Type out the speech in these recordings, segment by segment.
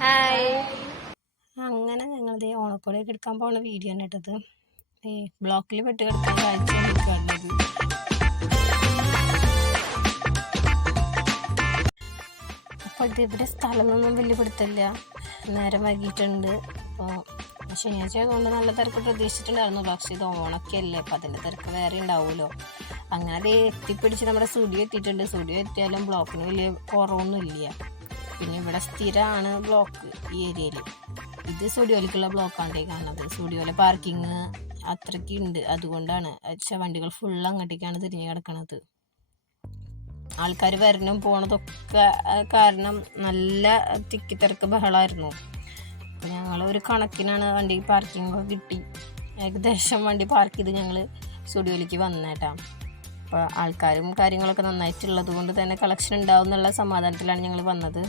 Hi. അങ്ങനെ ഞങ്ങളത് ഓണക്കോടിയൊക്കെ എടുക്കാൻ പോകുന്ന വീഡിയോ ആണ് ഇട്ടത്. ഈ ബ്ലോക്കിൽ പെട്ട് കിടക്കുന്ന കാഴ്ചയാണ് കാണുന്നത്. അപ്പോൾ ഇത് ഇവിടെ സ്ഥലമൊന്നും വലിയ പിടുത്തില്ല, നേരം വൈകിട്ടുണ്ട്. അപ്പോൾ ശനിയാഴ്ച ആയതുകൊണ്ട് നല്ല തിരക്ക് പ്രതീക്ഷിച്ചിട്ടുണ്ടായിരുന്നു. പക്ഷേ ഇത് ഓണൊക്കെ അല്ലേ, അപ്പം അതിൻ്റെ തിരക്ക് വേറെ ഉണ്ടാവുമല്ലോ. അങ്ങനെ അത് എത്തിപ്പിടിച്ച് നമ്മുടെ സ്റ്റുഡിയോ എത്തിയിട്ടുണ്ട്. സ്റ്റുഡിയോ എത്തിയാലും ബ്ലോക്കിന് വലിയ കുറവൊന്നുമില്ല. പിന്നെ ഇവിടെ സ്ഥിരമാണ് ബ്ലോക്ക് ഈ ഏരിയയിൽ. ഇത് സ്റ്റുഡിയോയിലേക്കുള്ള ബ്ലോക്കാണ് കാണുന്നത്. സ്റ്റുഡിയോയിലെ പാർക്കിങ് അത്രയ്ക്ക് ഉണ്ട്, അതുകൊണ്ടാണ് വണ്ടികൾ ഫുൾ അങ്ങോട്ടേക്കാണ് തിരിഞ്ഞ് കിടക്കണത്. ആൾക്കാർ വരണം പോണതൊക്കെ കാരണം നല്ല തിക്കിത്തിരക്ക് ബഹളമായിരുന്നു. അപ്പോൾ ഞങ്ങൾ ഒരു കണക്കിനാണ് വണ്ടി പാർക്കിംഗ് കിട്ടി. ഏകദേശം വണ്ടി പാർക്ക് ചെയ്ത് ഞങ്ങൾ സ്റ്റുഡിയോയിലേക്ക് വന്നേട്ടാ. അപ്പോൾ ആൾക്കാരും കാര്യങ്ങളൊക്കെ നന്നായിട്ടുള്ളത് കൊണ്ട് തന്നെ കളക്ഷൻ ഉണ്ടാവും എന്നുള്ള സമാധാനത്തിലാണ് ഞങ്ങൾ വന്നത്.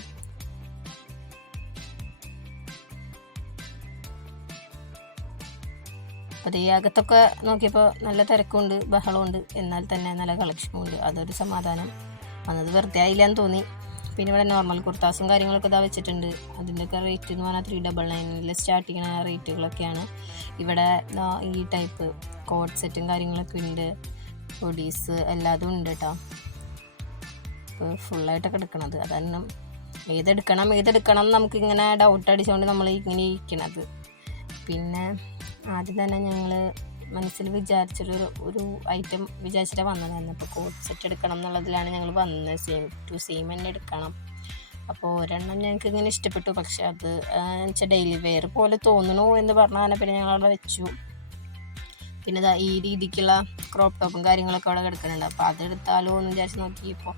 അപ്പോൾ ഈ അകത്തൊക്കെ നോക്കിയപ്പോൾ നല്ല തിരക്കുണ്ട്, ബഹളമുണ്ട്, എന്നാൽ തന്നെ നല്ല കളക്ഷനും ഉണ്ട്. അതൊരു സമാധാനം. വന്നത് വെറുതെ ആയില്ലാന്ന് തോന്നി. പിന്നെ ഇവിടെ നോർമൽ കുർത്താസും കാര്യങ്ങളൊക്കെ ഇതാ വെച്ചിട്ടുണ്ട്. അതിൻ്റെയൊക്കെ റേറ്റ് എന്ന് പറഞ്ഞാൽ 399 സ്റ്റാർട്ട് ചെയ്യുന്ന റേറ്റുകളൊക്കെയാണ്. ഇവിടെ ഈ ടൈപ്പ് കോട്ട് സെറ്റും കാര്യങ്ങളൊക്കെ ഉണ്ട്, ഹുഡീസ് എല്ലാതും ഉണ്ട് കേട്ടോ. ഇപ്പോൾ ഫുള്ളായിട്ടൊക്കെ എടുക്കണത് അതാണ്. ഏതെടുക്കണം നമുക്കിങ്ങനെ ഡൗട്ട് അടിച്ചുകൊണ്ട് നമ്മൾ ഇങ്ങനെ ഇരിക്കണത്. പിന്നെ ആദ്യം തന്നെ ഞങ്ങൾ മനസ്സിൽ ഒരു ഐറ്റം വിചാരിച്ചിട്ട് വന്നതായിരുന്നു. അപ്പോൾ കോട്ട് സെറ്റ് എടുക്കണം എന്നുള്ളതിലാണ് ഞങ്ങൾ വന്നത്. സെയിം തന്നെ എടുക്കണം. അപ്പോൾ ഒരെണ്ണം ഞങ്ങൾക്ക് ഇങ്ങനെ ഇഷ്ടപ്പെട്ടു. പക്ഷെ അത് വെച്ചാൽ ഡെയിലി വെയർ പോലെ തോന്നണോ എന്ന് പറഞ്ഞാൽ പിന്നെ ഞങ്ങളവിടെ വെച്ചു. പിന്നെ ഈ രീതിക്കുള്ള ക്രോപ്പ് ടോപ്പും കാര്യങ്ങളൊക്കെ അവിടെ കിടക്കുന്നുണ്ട്. അപ്പോൾ അതെടുത്താലോ എന്ന് വിചാരിച്ച് നോക്കിയപ്പോൾ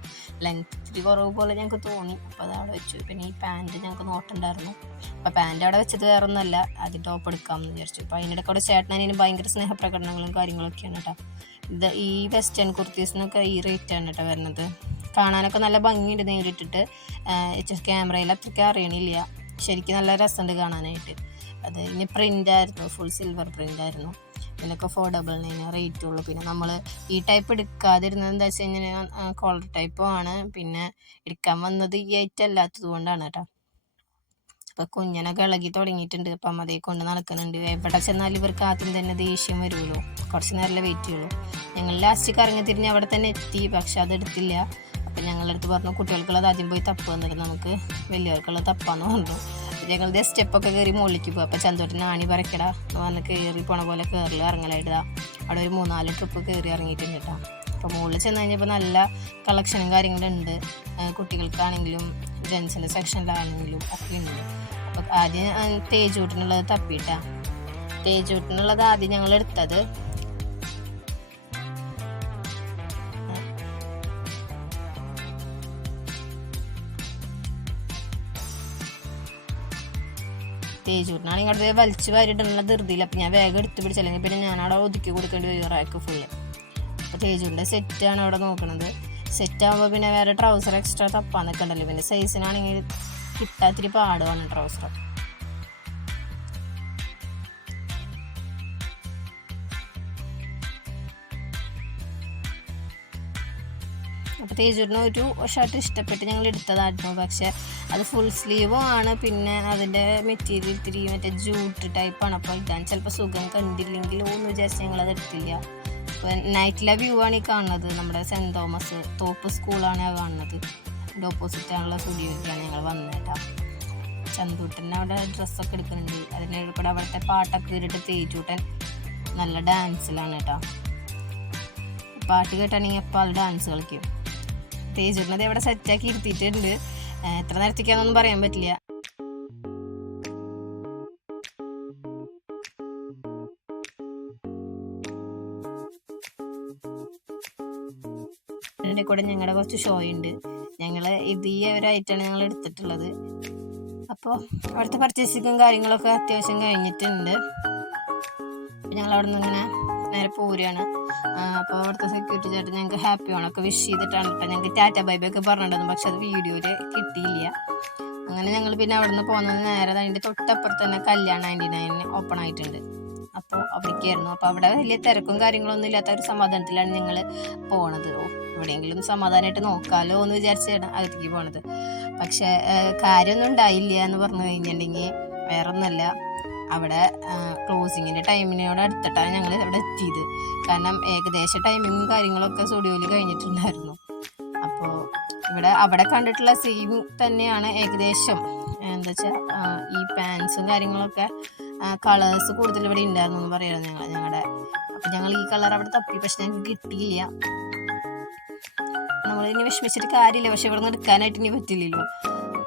ലെങ്ത് ഇത്തിരി കുറവ് പോലെ ഞങ്ങൾക്ക് തോന്നി. അപ്പോൾ അത് അവിടെ വെച്ചു. പിന്നെ ഈ പാൻറ്റ് ഞങ്ങൾക്ക് നോട്ടുണ്ടായിരുന്നു. അപ്പോൾ പാൻറ്റ് അവിടെ വെച്ചത് വേറെ ഒന്നുമല്ല, അത് ടോപ്പ് എടുക്കാമെന്ന് വിചാരിച്ചു. അപ്പോൾ അതിനിടയ്ക്ക് അവിടെ ചേട്ടനതിന് ഭയങ്കര സ്നേഹപ്രകടനങ്ങളും കാര്യങ്ങളൊക്കെയാണ് കേട്ടോ. ഈ വെസ്റ്റേൺ കുർത്തീസിനൊക്കെ ഈ റേറ്റാണ് കേട്ടോ വരുന്നത്. കാണാനൊക്കെ നല്ല ഭംഗിയുണ്ട് നേരിട്ടിട്ട്. ക്യാമറയിൽ അത്രയ്ക്ക് അറിയണില്ല. ശരിക്കും നല്ല രസമുണ്ട് കാണാനായിട്ട്. അത് ഇനി പ്രിൻ്റായിരുന്നു, ഫുൾ സിൽവർ പ്രിൻ്റായിരുന്നു. ഇതിനൊക്കെ 499 റേറ്റ് ഉള്ളൂ. പിന്നെ നമ്മൾ ഈ ടൈപ്പ് എടുക്കാതിരുന്നത് എന്താ വെച്ച് കഴിഞ്ഞാൽ കോളർ ടൈപ്പും ആണ്. പിന്നെ എടുക്കാൻ വന്നത് ഈ ഐറ്റം അല്ലാത്തത് കൊണ്ടാണ് കേട്ടോ. അപ്പോൾ കുഞ്ഞനൊക്കെ ഇളകി തുടങ്ങിയിട്ടുണ്ട്. അപ്പം അതേ കൊണ്ട് നടക്കുന്നുണ്ട്. എവിടെ ചെന്നാലും ഇവർക്ക് ആദ്യം തന്നെ ദേഷ്യം വരുമല്ലോ, കുറച്ച് നേരമല്ലേ വെയിറ്റ് ചെയ്യുള്ളൂ. ഞങ്ങൾ ലാസ്റ്റ് കറങ്ങി തിരിഞ്ഞ് അവിടെ തന്നെ എത്തി. പക്ഷെ അതെടുത്തില്ല. അപ്പം ഞങ്ങളടുത്ത് പറഞ്ഞു കുട്ടികൾക്കുള്ളത് ആദ്യം പോയി തപ്പ് വന്നിട്ട് നമുക്ക് വലിയവർക്കുള്ളത് തപ്പാന്ന് പറഞ്ഞു. ഞങ്ങളുടെ സ്റ്റെപ്പൊക്കെ കയറി മുകളിലേക്ക് പോകും. അപ്പോൾ ചന്തോട്ടിന് ആണി പറിക്കട എന്ന് പറഞ്ഞ് കയറി പോണ പോലെ കയറിൽ ഇറങ്ങലായിട്ടാ. അവിടെ ഒരു 3-4 ട്രിപ്പ് കയറി ഇറങ്ങിയിട്ടുണ്ട് കേട്ടോ. അപ്പോൾ മുകളിൽ ചെന്ന് കഴിഞ്ഞപ്പോൾ നല്ല കളക്ഷനും കാര്യങ്ങളുണ്ട്. കുട്ടികൾക്കാണെങ്കിലും ജെൻസിൻ്റെ സെക്ഷനിലാണെങ്കിലും ഒക്കെ ഉണ്ട്. അപ്പോൾ ആദ്യം തേജൂട്ടിനുള്ളത് തപ്പിയിട്ടാണ്. തേജൂട്ടിനുള്ളത് ആദ്യം ഞങ്ങൾ എടുത്തത്. തേജൂട്ടിനാണെങ്കിൽ അവിടെ വലിച്ച് വാരിയിട്ടുള്ള ധൃതിയിൽ. അപ്പം ഞാൻ വേഗം എടുത്ത് പിടിച്ചല്ലെങ്കിൽ പിന്നെ ഞാനവിടെ ഒതുക്കി കൊടുക്കേണ്ടി വരും റാക്ക് ഫുള്ള്. അപ്പോൾ തേജൂട്ടിൻ്റെ സെറ്റാണ് അവിടെ നോക്കുന്നത്. സെറ്റാകുമ്പോൾ പിന്നെ വേറെ ട്രൗസർ എക്സ്ട്രാ തപ്പാൻ നിൽക്കണ്ടല്ലോ. പിന്നെ സൈസിനാണെങ്കിൽ കിട്ടാത്തിരി പാടുവാണ് ട്രൗസർ. അപ്പോൾ തേജൂരിന് ഒരു ഷർട്ട് ഇഷ്ടപ്പെട്ട് ഞങ്ങൾ എടുത്തതായിരുന്നു. പക്ഷെ അത് ഫുൾ സ്ലീവും ആണ്. പിന്നെ അതിൻ്റെ മെറ്റീരിയൽ ഇത്തിരി മറ്റേ ജൂട്ട് ടൈപ്പാണ്. അപ്പോൾ ഇടാൻ ചിലപ്പോൾ സുഖം കണ്ടില്ലെങ്കിലോ എന്ന് വിചാരിച്ച് ഞങ്ങളത് എടുത്തില്ല. അപ്പോൾ നൈറ്റിലെ വ്യൂ ആണ് ഈ കാണുന്നത്. നമ്മുടെ സെൻറ്റ് തോമസ് തോപ്പ് സ്കൂളാണ് ആ കാണുന്നത്. അതിൻ്റെ ഓപ്പോസിറ്റാണുള്ള സ്റ്റുഡിയോയിലേക്കാണ് ഞങ്ങൾ വന്നേട്ടാ. ചന്തൂട്ടൻ അവിടെ ഡ്രസ്സൊക്കെ എടുക്കുന്നുണ്ട്. അതിൻ്റെ കൂടെ അവിടുത്തെ പാട്ടൊക്കെ കേട്ടിട്ട് തേജൂട്ടൻ നല്ല ഡാൻസിലാണ് കേട്ടോ. പാട്ട് കേട്ടാണെങ്കിൽ അപ്പോൾ അത് ഡാൻസ് കളിക്കും. തേജൂട്ടിനത് ഇവിടെ സെറ്റാക്കി ഇരുത്തിയിട്ടുണ്ട്. എത്ര നേരത്തേക്കാന്നൊന്നും പറയാൻ പറ്റില്ല. അതിൻ്റെ കൂടെ ഞങ്ങളുടെ കുറച്ച് ഷോ ഉണ്ട്. ഞങ്ങൾ ഈ ഒരു ഐറ്റമാണ് ഞങ്ങൾ എടുത്തിട്ടുള്ളത്. അപ്പോൾ അവിടുത്തെ പർച്ചേസിങ്ങും കാര്യങ്ങളൊക്കെ അത്യാവശ്യം കഴിഞ്ഞിട്ടുണ്ട്. ഞങ്ങൾ അവിടെ നിന്ന് ഇങ്ങനെ നേരെ പോരുകയാണ്. അപ്പോൾ അവിടുത്തെ സെക്യൂരിറ്റി ചേട്ടൻ ഞങ്ങൾക്ക് ഹാപ്പി ഓണൊക്കെ വിഷ് ചെയ്തിട്ടാണ് കേട്ടോ. ഞങ്ങൾക്ക് ടാറ്റ ബൈബൈ ഒക്കെ പറഞ്ഞിട്ടുണ്ടായിരുന്നു. പക്ഷെ അത് വീഡിയോയിൽ കിട്ടിയില്ല. അങ്ങനെ ഞങ്ങൾ പിന്നെ അവിടെ നിന്ന് പോകുന്നത് നേരെ അതിൻ്റെ തൊട്ടപ്പുറത്ത് തന്നെ കല്യാൺ 99 ഓപ്പൺ ആയിട്ടുണ്ട്. അപ്പോൾ അവിടേക്കായിരുന്നു. അപ്പോൾ അവിടെ വലിയ തിരക്കും കാര്യങ്ങളൊന്നും ഇല്ലാത്ത ഒരു സമാധാനത്തിലാണ് ഞങ്ങൾ പോണത്. എവിടെയെങ്കിലും സമാധാനമായിട്ട് നോക്കാമല്ലോ എന്ന് വിചാരിച്ചാണ് അകത്തേക്ക് പോണത്. പക്ഷേ കാര്യമൊന്നും ഉണ്ടായില്ല എന്ന് പറഞ്ഞു കഴിഞ്ഞിട്ടുണ്ടെങ്കിൽ വേറെ ഒന്നല്ല, അവിടെ ക്ലോസിങ്ങിൻ്റെ ടൈമിനോട് അടുത്തിട്ടാണ് ഞങ്ങൾ അവിടെ എത്തിയത്. കാരണം ഏകദേശ ടൈമിങ്ങും കാര്യങ്ങളൊക്കെ സ്റ്റുഡിയോയിൽ കഴിഞ്ഞിട്ടുണ്ടായിരുന്നു. അപ്പോൾ അവിടെ കണ്ടിട്ടുള്ള സെയിം തന്നെയാണ് ഏകദേശം. എന്താ വെച്ചാൽ ഈ പാൻസും കാര്യങ്ങളൊക്കെ കളേഴ്സ് കൂടുതൽ ഇവിടെ ഉണ്ടായിരുന്നു എന്ന് പറയുന്നത് ഞങ്ങളുടെ. അപ്പം ഞങ്ങൾ ഈ കളർ അവിടെ തപ്പി, പക്ഷെ ഞങ്ങൾക്ക് കിട്ടിയില്ല. നമ്മളിനി വിഷമിച്ചിട്ട് കാര്യമില്ല, പക്ഷെ ഇവിടെ നിന്ന് എടുക്കാനായിട്ട് ഇനി പറ്റില്ലല്ലോ.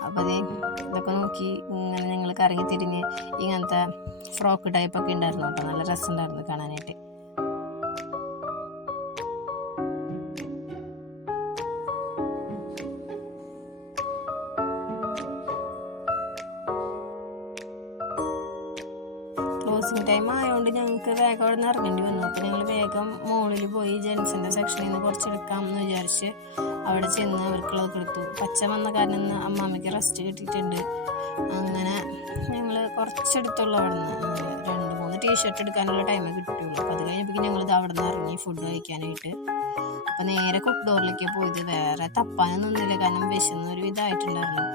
അപ്പോൾ ഇതൊക്കെ നോക്കി ഇങ്ങനെ ഞങ്ങൾ കറങ്ങി തിരിഞ്ഞ് ഇങ്ങനത്തെ ഫ്രോക്ക് ടൈപ്പൊക്കെ ഉണ്ടായിരുന്നു കേട്ടോ. നല്ല രസമുണ്ടായിരുന്നു കാണാനായിട്ട്. ക്ലോസിങ് ടൈം ആയതുകൊണ്ട് ഞങ്ങൾക്ക് വേഗം അവിടെ നിന്ന് ഇറങ്ങേണ്ടി വന്നു. അപ്പോൾ ഞങ്ങൾ വേഗം മുകളിൽ പോയി ജെൻസിൻ്റെ സെക്ഷനിൽ നിന്ന് കുറച്ചെടുക്കാം എന്ന് വിചാരിച്ച് അവിടെ ചെന്ന് അവർക്കുള്ളതൊക്കെ എടുത്തു. പച്ച വന്ന കാരണം അമ്മാമ്മയ്ക്ക് റെസ്റ്റ് കിട്ടിയിട്ടുണ്ട്. അങ്ങനെ ഞങ്ങൾ കുറച്ചെടുത്തുള്ളൂ. അവിടെ നിന്ന് 2-3 ടീഷർട്ട് എടുക്കാനുള്ള ടൈമേ കിട്ടിയുള്ളൂ. അപ്പോൾ അത് കഴിഞ്ഞപ്പോൾ ഞങ്ങളിത് അവിടെ നിന്ന് ഇറങ്ങി ഫുഡ് കഴിക്കാനായിട്ട്. അപ്പോൾ നേരെ കുക്ക് ഡോറിലേക്ക് പോയത്. വേറെ തപ്പാനൊന്നുമില്ല, കാരണം വിശന്നൊരു ഇതായിട്ടുണ്ടായിരുന്നു.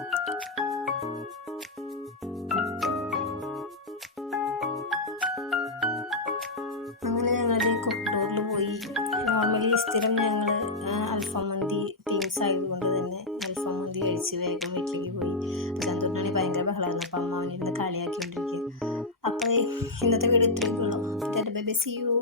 അങ്ങനെ ഞങ്ങളുടെ കുക്ക്ഡോറിൽ പോയി. നോർമലി സ്ഥിരം ഞങ്ങൾ അൽഫാം മന്തി ടീംസ് ആയതുകൊണ്ട് തന്നെ അൽഫാം മന്തി കഴിച്ച് വേഗം വീട്ടിലേക്ക് പോയി. ചന്തുവിനാണെങ്കിൽ ഭയങ്കര ബഹളമായിരുന്നു. അപ്പം അമ്മ അവനിരുന്ന് കളിയാക്കിക്കൊണ്ടിരിക്കുക. അപ്പോൾ ഇന്നത്തെ വീഡിയോ ഇത്രയൊക്കെ ഉള്ളൂ. Bye bye, see U.